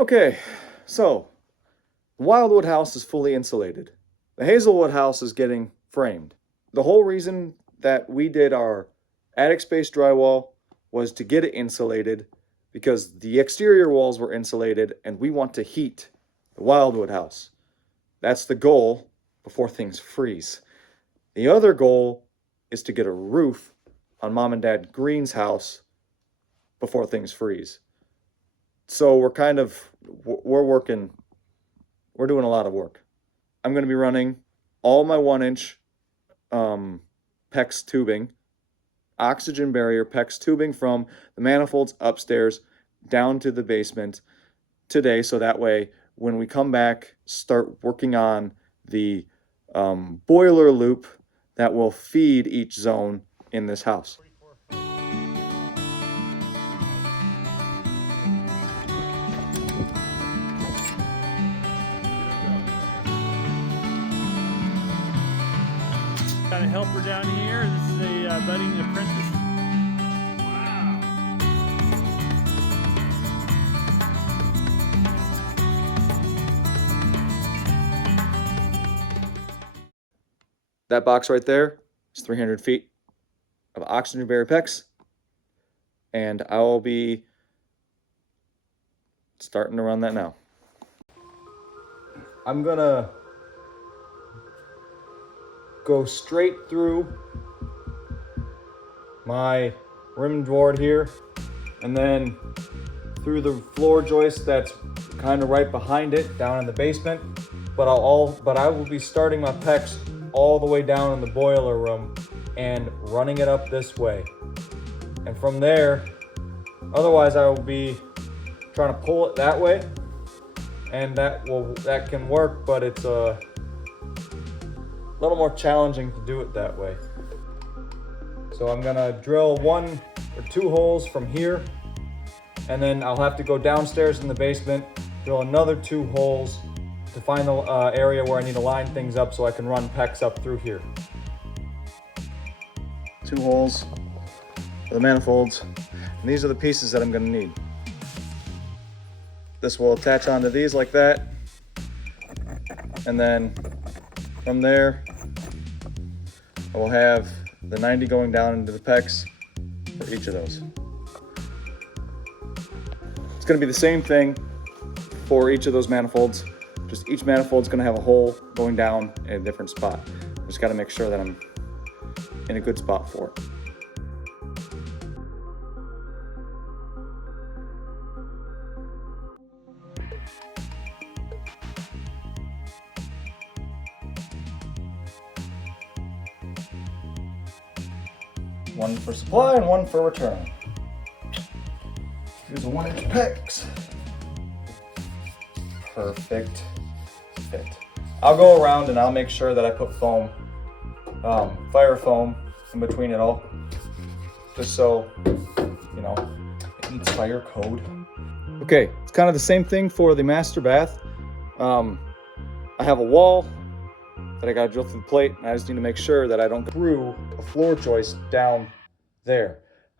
Okay, so the Wildwood House is fully insulated. The Hazelwood House is getting framed. The whole reason that we did our attic space drywall was to get it insulated because the exterior walls were insulated and we want to heat the Wildwood House. That's the goal before things freeze. The other goal is to get a roof on Mom and Dad Green's house before things freeze. So we're doing a lot of work. I'm going to be running all my 1-inch PEX tubing, oxygen barrier PEX tubing from the manifolds upstairs down to the basement today. So that way, when we come back, start working on the boiler loop that will feed each zone in this house. Got a helper down here. This is a budding apprentice. That box right there is 300 feet of oxygen barrier PEX, and I will be starting to run that now. I'm gonna go straight through my rim board here and then through the floor joist that's kind of right behind it down in the basement, but I will be starting my PEX all the way down in the boiler room and running it up this way, and from there, otherwise I will be trying to pull it that way, and that can work, but it's a little more challenging to do it that way. So I'm gonna drill 1 or 2 holes from here, and then I'll have to go downstairs in the basement, drill another 2 holes to find the area where I need to line things up so I can run PEX up through here. 2 holes for the manifolds, and these are the pieces that I'm gonna need. This will attach onto these like that, and then from there I will have the 90 going down into the PEX for each of those. It's going to be the same thing for each of those manifolds, just each manifold is going to have a hole going down in a different spot. Just got to make sure that I'm in a good spot for it. One for supply and one for return. Here's a 1-inch PEX. Perfect fit. I'll go around and I'll make sure that I put foam, fire foam in between it all, just so, you know, it meets fire code. Okay, it's kind of the same thing for the master bath. I have a wall that I gotta drill through the plate, and I just need to make sure that I don't go through a floor joist down there.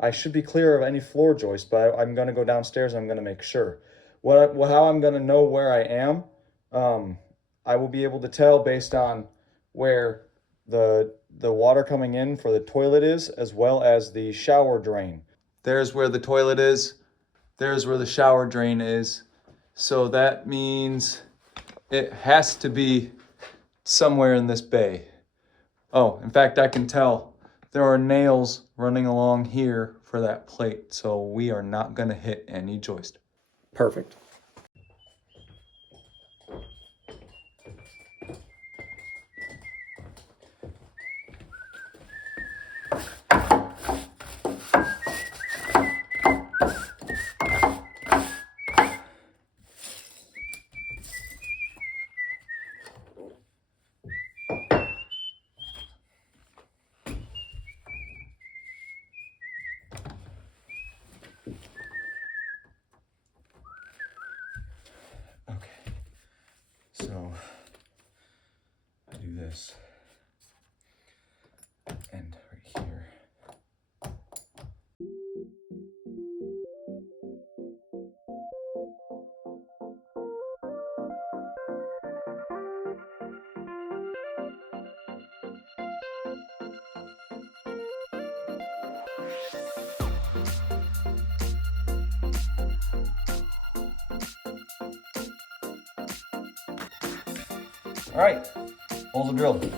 I should be clear of any floor joist, but I'm gonna go downstairs and I'm gonna make sure. How I'm gonna know where I am, I will be able to tell based on where the water coming in for the toilet is, as well as the shower drain. There's where the toilet is, there's where the shower drain is. So that means it has to be somewhere in this bay. Oh, in fact, I can tell there are nails running along here for that plate, so we are not gonna hit any joist. Perfect. Okay, so I do this, and right here. All right, holes are drilled.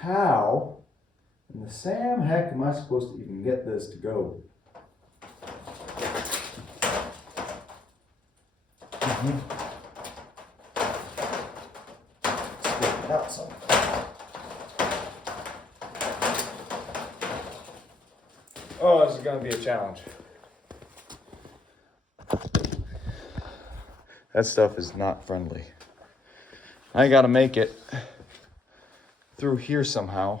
How in the Sam heck am I supposed to even get this to go? Let's get it out some. Oh, this is gonna be a challenge. That stuff is not friendly. I gotta make it through here somehow.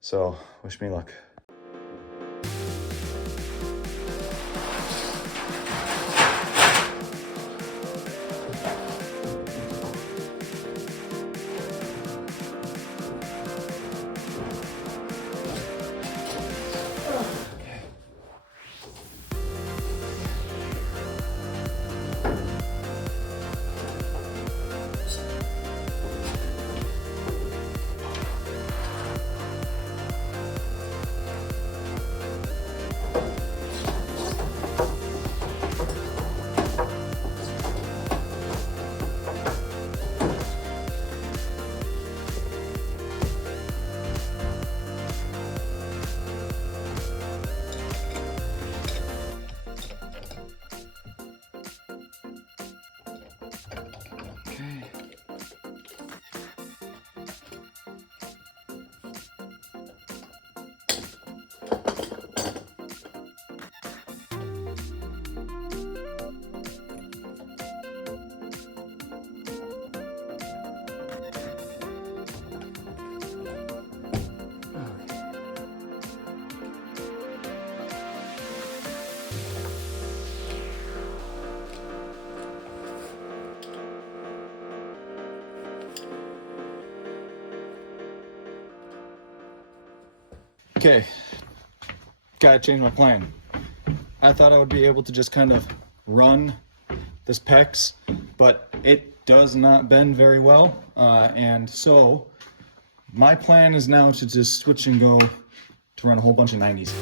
So, wish me luck. Okay, gotta change my plan. I thought I would be able to just kind of run this PEX, but it does not bend very well. And so my plan is now to just switch and go to run a whole bunch of 90s.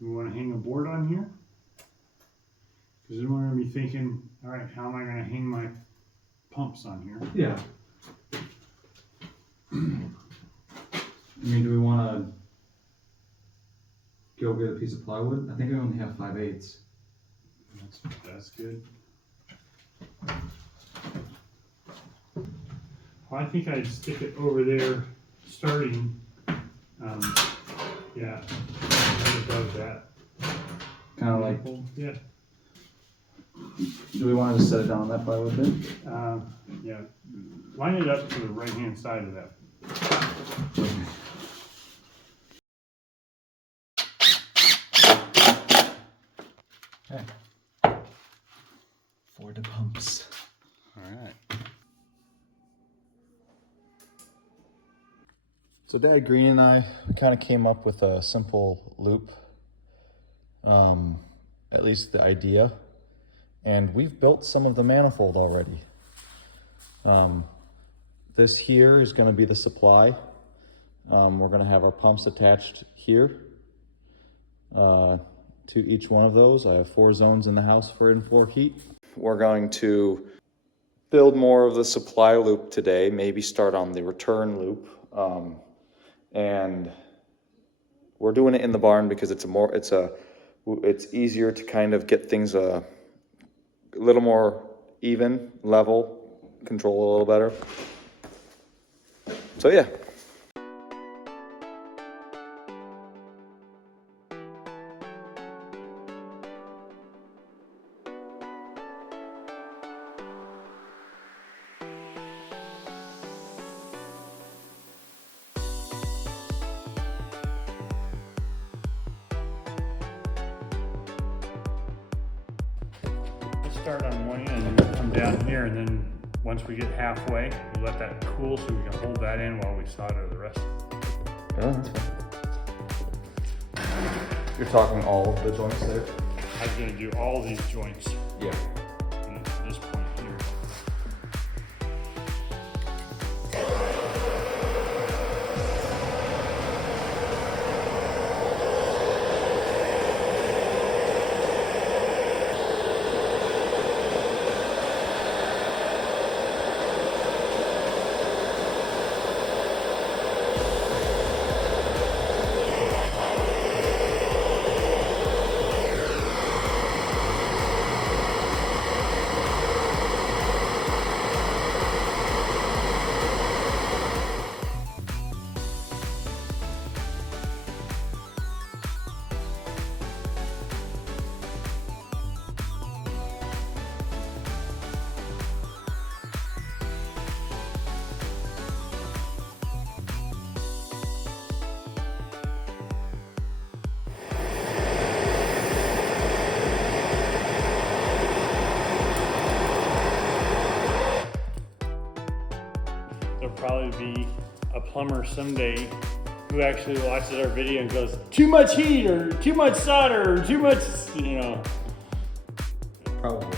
We want to hang a board on here, because then we're going to be thinking, all right, how am I going to hang my pumps on here? Yeah. I mean, do we want to go get a piece of plywood? I think I only have 5/8. That's good. Well, I think I'd stick it over there, starting, yeah, right above that. Kind of like, Yeah. Do we want to just set it down on that plywood bin? Yeah, line it up to the right-hand side of that. Okay. For the pumps. All right. So Dad Green and I kind of came up with a simple loop, at least the idea, and we've built some of the manifold already. This here is going to be the supply. We're going to have our pumps attached here to each one of those. I have 4 zones in the house for in-floor heat. We're going to build more of the supply loop today, maybe start on the return loop. And we're doing it in the barn because it's easier to kind of get things a little more even, level, control a little better. So yeah. Start on one end and come down here, and then once we get halfway, we let that cool so we can hold that in while we solder the rest. Yeah, that's fine. You're talking all of the joints there? I was gonna do all these joints Yeah. at this point here. There'll probably be a plumber someday who actually watches our video and goes, too much heat or too much solder or too much, you know. Probably.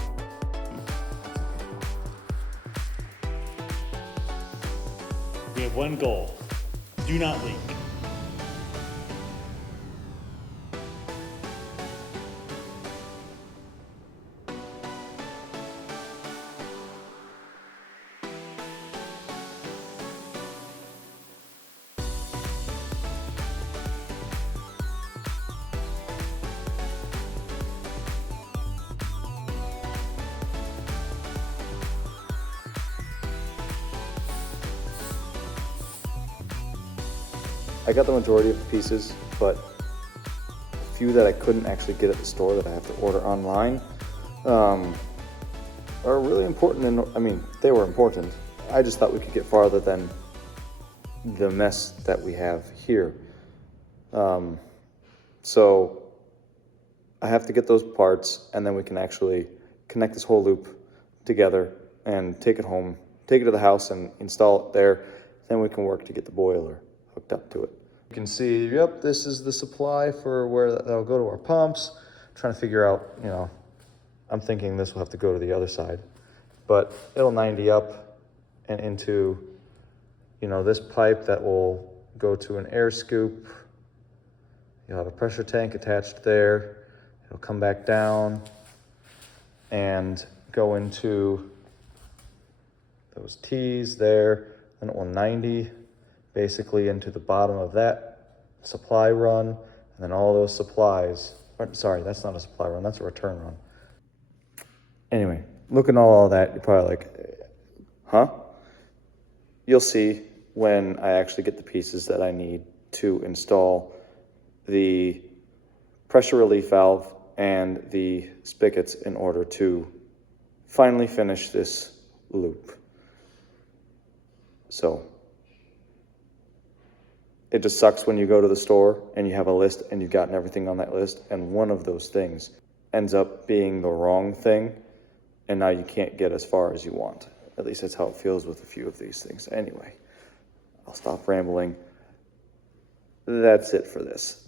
We have one goal: do not leak. I got the majority of the pieces, but a few that I couldn't actually get at the store that I have to order online are really important. And I mean, they were important. I just thought we could get farther than the mess that we have here. So I have to get those parts, and then we can actually connect this whole loop together and take it home, take it to the house and install it there. Then we can work to get the boiler hooked up to it. You can see, yep, this is the supply for where that'll go to our pumps. I'm trying to figure out, you know, I'm thinking this will have to go to the other side, but it'll 90 up and into, you know, this pipe that will go to an air scoop. You'll have a pressure tank attached there. It'll come back down and go into those T's there. Then it will 90 basically into the bottom of that supply run, and then all those supplies, sorry, that's not a supply run, that's a return run. Anyway, looking at all of that, you're probably like, huh? You'll see when I actually get the pieces that I need to install the pressure relief valve and the spigots in order to finally finish this loop. So it just sucks when you go to the store and you have a list and you've gotten everything on that list, and one of those things ends up being the wrong thing, and now you can't get as far as you want. At least that's how it feels with a few of these things. Anyway, I'll stop rambling. That's it for this.